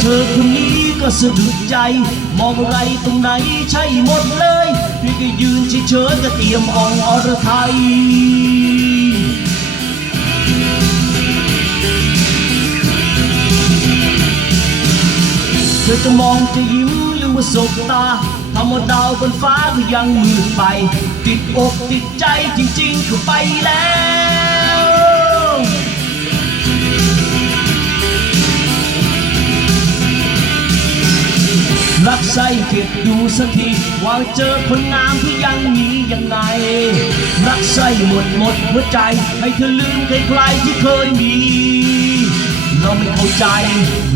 เธอคนนี้ก็สะดุดใจ มองอะไรตรงไหนใช่หมดเลย พี่ก็ยืนเฉยๆก็เตรียมอ่องอรไทยเธอจะมองจะยิ้มหรือว่าสบตาทำว่าดาวบนฟ้าก็ยังมืดไป ติดอกติดใจจริงๆก็ไปแล้ว ใส่เก็บดูสักทีว่าเจอคนงามที่ยังมียังไง รักใส่หมดหมดหัวใจ ให้เธอลืมใครๆที่เคยมี เราไม่เข้าใจ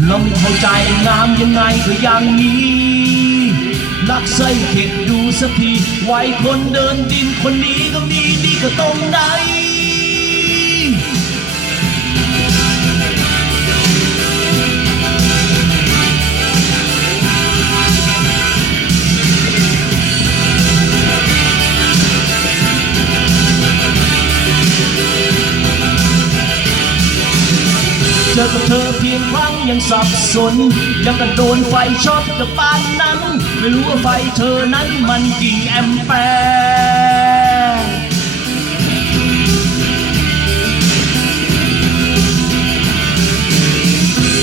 เราไม่เข้าใจงามยังไงก็ยังมีรักใส่เข็ดดูสักทีไว้คนเดินดินคนนี้ก็มีดีก็ตรงไหน เจอกับเธอเพียงครั้งยังสับสน ยังกระโดนไฟช็อตกับปานนั้น ไม่รู้ว่าไฟเธอนั้นมันกี่แอมแปร์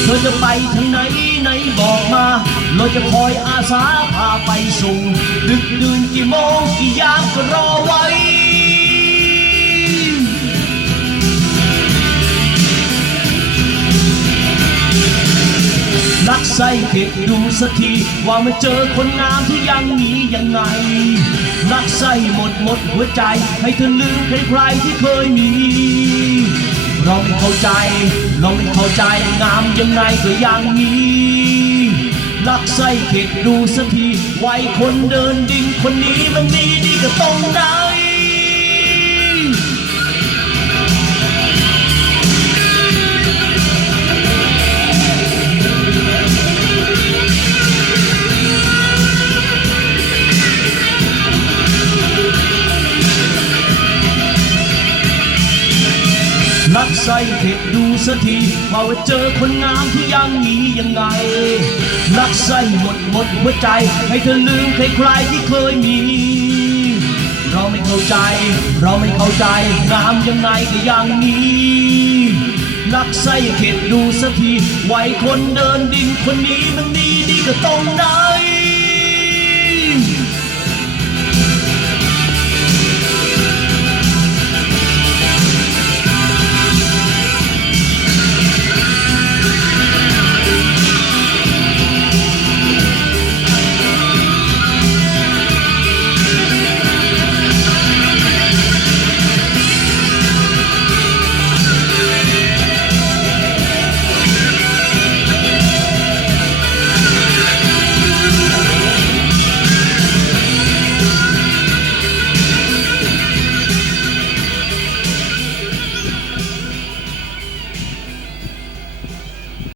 เธอจะไปทางไหนไหนบอกมา เราจะคอยอาสาพาไปส่งดึกดื่นกี่โมงกี่ยามก็รอไว้ ใส่เข็ดดูสักที ว่ามันเจอคนงามที่ยังมียังไง รักใส่หมดหมดหัวใจ ให้เธอลืมใครๆที่เคยมี เราไม่เข้าใจ เราไม่เข้าใจงามยังไงก็ยังมีรักใส่เข็ดดูสักทีไว้คนเดินดินคนนี้มันมีดีก็ตรงไหน รักใส่เผ็ดดูสักทีว่าว่าเจอคนงามที่ยังมียังไง รักใส่หมดหมดหัวใจ ให้เธอลืมใครๆที่เคยมี เราไม่เข้าใจ เราไม่เข้าใจงามยังไงก็ยังมีรักใส่เข็ดดูสักทีไหวคนเดินดินคนนี้มันมีดีก็ตรงไหน